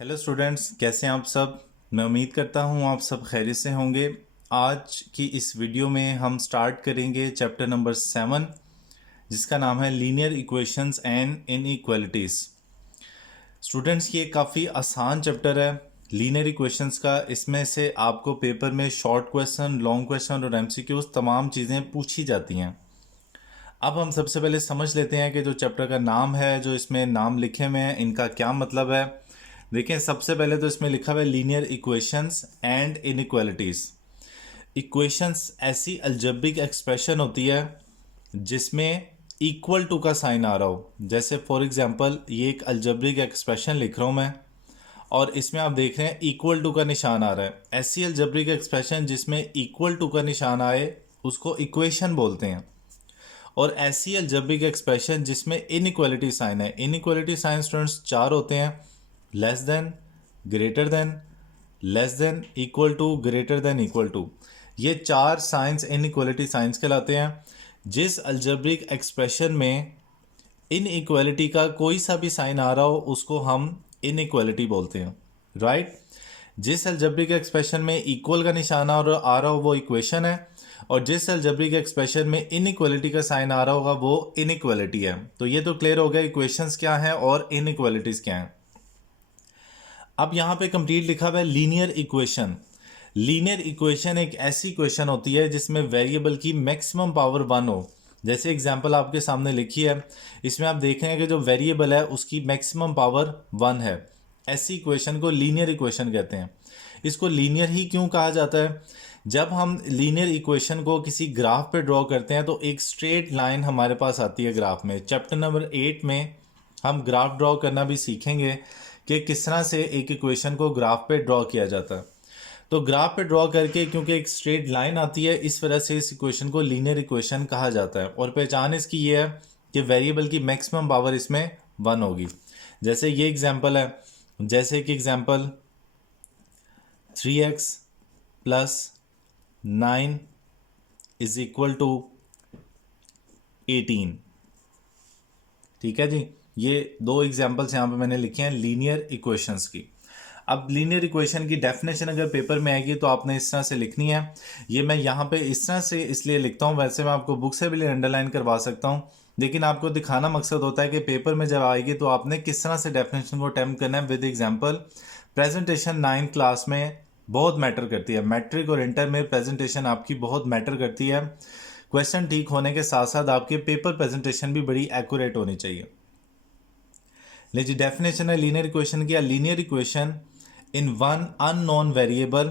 Hello students, कैसे हैं आप सब। मैं उम्मीद करता हूं आप सब खैरियत से होंगे। आज की इस वीडियो में हम स्टार्ट करेंगे चैप्टर नंबर 7, जिसका नाम है linear equations and inequalities. Students, ये काफ़ी आसान चैप्टर है लीनियर इक्वेशंस का। इसमें से आपको पेपर में शॉर्ट क्वेश्चन, लॉन्ग क्वेश्चन और एमसीक्यूज तमाम चीज़ें पूछी जाती हैं। अब हम सबसे पहले समझ लेते हैं कि जो चैप्टर का नाम है, जो इसमें नाम लिखे हुए हैं, इनका क्या मतलब है। देखिए, सबसे पहले तो इसमें लिखा हुआ है linear equations and inequalities. Equations ऐसी अलजेब्रिक एक्सप्रेशन होती है जिसमें इक्वल टू का साइन आ रहा हो। जैसे फॉर एग्जांपल, ये एक अलजेब्रिक एक्सप्रेशन लिख रहा हूँ मैं, और इसमें आप देख रहे हैं इक्वल टू का निशान आ रहा है। ऐसी अलजेब्रिक एक्सप्रेशन जिसमें इक्वल टू का निशान आए उसको इक्वेशन बोलते हैं। और ऐसी अलजेब्रिक एक्सप्रेशन जिसमें इनइक्वालिटी साइन है, इनइक्वालिटी साइन स्टूडेंट्स चार होते हैं: less than, greater than, less than, equal to, greater than equal to. ये चार साइंस इनइक्वालिटी साइंस कहलाते हैं। जिस अलजेब्रिक एक्सप्रेशन में इनइक्वालिटी का कोई सा भी साइन आ रहा हो उसको हम इनइक्वालिटी बोलते हैं, राइट। जिस अलजेब्रिक एक्सप्रेशन में इक्वल का निशान आ रहा हो वो इक्वेशन है, और जिस अलजेब्रिक एक्सप्रेशन में इनइक्वालिटी का साइन आ रहा होगा वो इनइक्वालिटी है। तो ये तो क्लियर हो गया इक्वेशंस क्या है और इनइक्वालिटीज क्या है। अब यहाँ पे कंप्लीट लिखा हुआ है लीनियर इक्वेशन। लीनियर इक्वेशन एक ऐसी इक्वेशन होती है जिसमें वेरिएबल की मैक्सिमम पावर 1 हो। जैसे एग्जांपल आपके सामने लिखी है, इसमें आप देख रहे हैं कि जो वेरिएबल है उसकी मैक्सिमम पावर 1 है। ऐसी इक्वेशन को लीनियर इक्वेशन कहते हैं। इसको लीनियर ही क्यों कहा जाता है? जब हम लीनियर इक्वेशन को किसी ग्राफ पे ड्रॉ करते हैं तो एक स्ट्रेट लाइन हमारे पास आती है ग्राफ में। चैप्टर नंबर 8 में हम ग्राफ ड्रॉ करना भी सीखेंगे कि किस तरह से एक इक्वेशन को ग्राफ पे ड्रॉ किया जाता है। तो ग्राफ पे ड्रॉ करके क्योंकि एक स्ट्रेट लाइन आती है, इस वजह से इस इक्वेशन को लीनियर इक्वेशन कहा जाता है। और पहचान इसकी ये है कि वेरिएबल की मैक्सिमम पावर इसमें 1 होगी। जैसे ये एग्जांपल है, जैसे कि example 3x plus 9 is equal to 18। ठीक है जी, ये दो एग्जांपल्स यहाँ पे मैंने लिखे हैं लीनियर इक्वेशंस की। अब लीनियर इक्वेशन की डेफिनेशन अगर पेपर में आएगी तो आपने इस तरह से लिखनी है। ये मैं यहाँ पे इस तरह से इसलिए लिखता हूँ, वैसे मैं आपको बुक से भी अंडरलाइन करवा सकता हूँ, लेकिन आपको दिखाना मकसद होता है कि पेपर में जब आएगी तो आपने किस तरह से डेफिनेशन को अटेम्प्ट करना है विद एग्जाम्पल। प्रेजेंटेशन 9 क्लास में बहुत मैटर करती है। मैट्रिक और इंटर में प्रेजेंटेशन आपकी बहुत मैटर करती है। क्वेश्चन ठीक होने के साथ साथ आपके पेपर प्रेजेंटेशन भी बड़ी एक्यूरेट होनी चाहिए। लीजिए, डेफिनेशन है लीनियर इक्वेशन की। Linear equation in one unknown variable.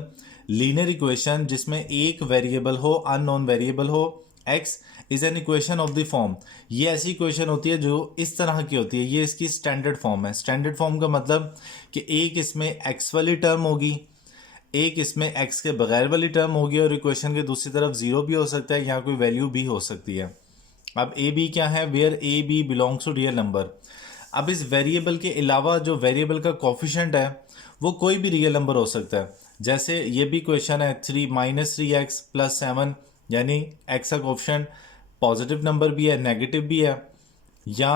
Linear equation जिसमें एक वेरिएबल हो, अननोन वेरिएबल हो, x is an equation of the form. ये ऐसी इक्वेशन होती है जो इस तरह की होती है। ये इसकी स्टैंडर्ड फॉर्म है। स्टैंडर्ड फॉर्म का मतलब कि एक इसमें x वाली टर्म होगी, एक इसमें x के बगैर वाली टर्म होगी, और इक्वेशन के दूसरी तरफ जीरो भी हो सकता है, यहाँ कोई वैल्यू भी हो सकती है। अब ए बी क्या है? Where A B belongs to real number. अब इस वेरिएबल के अलावा जो वेरिएबल का कोफिशिएंट है वो कोई भी रियल नंबर हो सकता है। जैसे ये भी क्वेश्चन है 3 - 3x प्लस 7, यानी x का कोफिशिएंट पॉजिटिव नंबर भी है, नेगेटिव भी है। या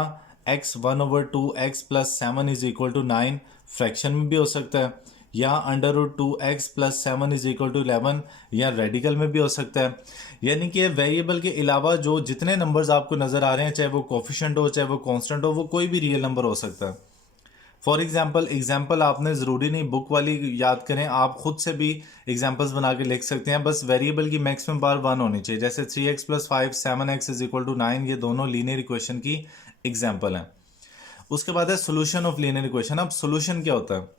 x 1/2x plus 7 is equal to 9 fraction में भी हो सकता है, या √2x plus 7 is equal to 11, या रेडिकल में भी हो सकता है। यानी कि वेरिएबल के अलावा जो जितने नंबर्स आपको नज़र आ रहे हैं, चाहे वो कोफिशिएंट हो चाहे वो कांस्टेंट हो, वो कोई भी रियल नंबर हो सकता है। फॉर एग्जाम्पल आपने ज़रूरी नहीं बुक वाली याद करें, आप खुद से भी एग्जाम्पल्स बना के लिख सकते हैं। बस वेरिएबल की मैक्सिमम पावर 1 होनी चाहिए। जैसे 3x plus 5 7x is equal to 9, ये दोनों लीनियर इक्वेशन की एग्जाम्पल हैं। उसके बाद है सोल्यूशन ऑफ लीनियर इक्वेशन। अब सोल्यूशन क्या होता है?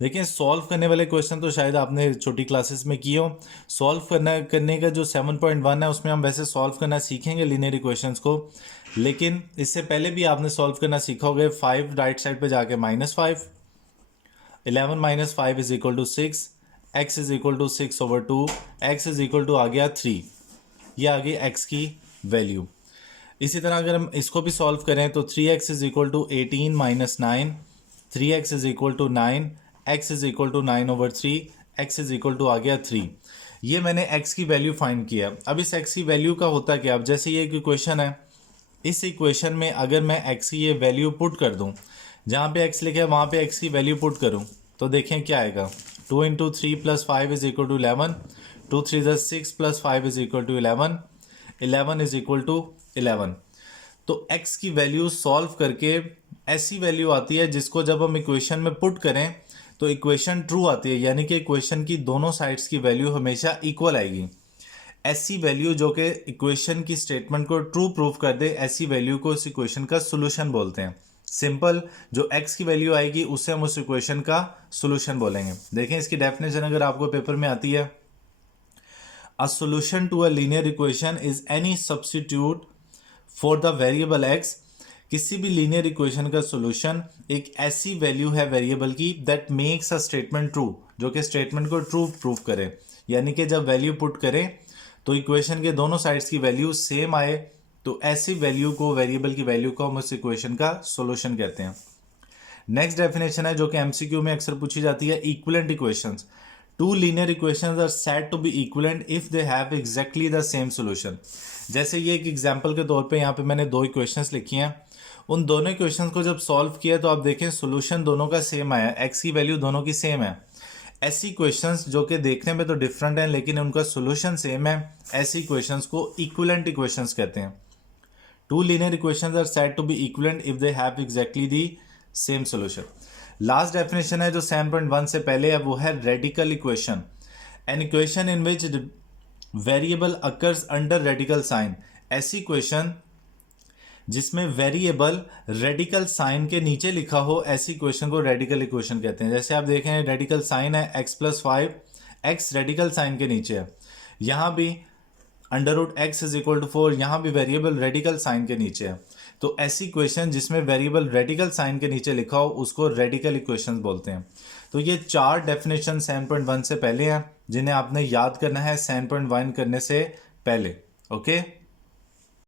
देखिए, सॉल्व करने वाले क्वेश्चन तो शायद आपने छोटी क्लासेस में किए हो। सॉल्व करने का जो 7.1 है उसमें हम वैसे सॉल्व करना सीखेंगे लीनियर इक्वेशंस को, लेकिन इससे पहले भी आपने सॉल्व करना सीखा होगा। 5 राइट साइड पे जाके -5, 11 - 5 is equal to 6, x is equal to 6/2, x is equal to आ गया 3। ये आ गई x की वैल्यू। इसी तरह अगर हम इसको भी सॉल्व करें तो 3x is equal to 18 - 9, 3x is equal to 9, x is equal to 9/3, x is equal to आ गया 3। ये मैंने x की वैल्यू फाइंड किया। अब इस x की वैल्यू का होता क्या? अब जैसे ये एक इक्वेशन है, इस इक्वेशन में अगर मैं x की ये वैल्यू पुट कर दूं, जहाँ पे x लिखा है वहाँ पे x की वैल्यू पुट करूँ तो देखें क्या आएगा। 2 into 3 plus 5 is equal to 11, 2 3 ज़ा 6 plus 5 is equal to 11, 11 is equal to 11। तो x की वैल्यू सॉल्व करके ऐसी वैल्यू आती है जिसको जब हम इक्वेशन में पुट करें तो इक्वेशन ट्रू आती है, यानी कि इक्वेशन की दोनों साइड्स की वैल्यू हमेशा इक्वल आएगी। ऐसी वैल्यू जो कि इक्वेशन की स्टेटमेंट को ट्रू प्रूफ कर दे, ऐसी वैल्यू को उस इक्वेशन का सोल्यूशन बोलते हैं। सिंपल, जो x की वैल्यू आएगी उससे हम उस इक्वेशन का सोल्यूशन बोलेंगे। देखें इसकी डेफिनेशन अगर आपको पेपर में आती है, a solution to a linear equation is any substitute for the variable x। किसी भी लीनियर इक्वेशन का सोल्यूशन एक ऐसी वैल्यू है वेरिएबल की that makes a statement true, जो कि स्टेटमेंट को ट्रू प्रूफ करे। यानी कि जब वैल्यू पुट करें तो इक्वेशन के दोनों साइड्स की वैल्यू सेम आए, तो ऐसी वैल्यू को, वेरिएबल की वैल्यू को हम उस इक्वेशन का सॉल्यूशन कहते हैं। नेक्स्ट डेफिनेशन है जो कि एमसीक्यू में अक्सर पूछी जाती है, equivalent equations. Two linear equations are said to be equivalent if they have exactly the same solution. जैसे ये एक एग्जांपल के तौर पे यहाँ पे मैंने दो इक्वेशंस लिखी हैं, उन दोनों इक्वेशंस को जब सॉल्व किया तो आप देखें सॉल्यूशन दोनों का सेम आया, एक्स की वैल्यू दोनों की सेम है। ऐसी क्वेश्चंस जो कि देखने में तो डिफरेंट हैं लेकिन उनका सॉल्यूशन सेम है, ऐसी क्वेश्चंस को इक्विवेलेंट इक्वेशंस कहते हैं। Two linear equations are said to be equivalent if they have exactly the same solution. Last definition है जो 7.1 से पहले है, वो है radical equation. An equation in which variable occurs under radical sign. ऐसी क्वेश्चन जिसमें वेरिएबल रेडिकल साइन के नीचे लिखा हो, ऐसी इक्वेशन को रेडिकल इक्वेशन कहते हैं। जैसे आप देखें रेडिकल साइन है x plus 5, x radical sign के नीचे है। यहाँ भी under root x is equal to 4, यहाँ भी वेरिएबल रेडिकल साइन के नीचे है। तो ऐसी इक्वेशन जिसमें वेरिएबल रेडिकल साइन के नीचे लिखा हो उसको रेडिकल इक्वेशन बोलते हैं। तो ये 4 डेफिनेशन 7.1 से पहले हैं जिन्हें आपने याद करना है 7.1 करने से पहले। ओके।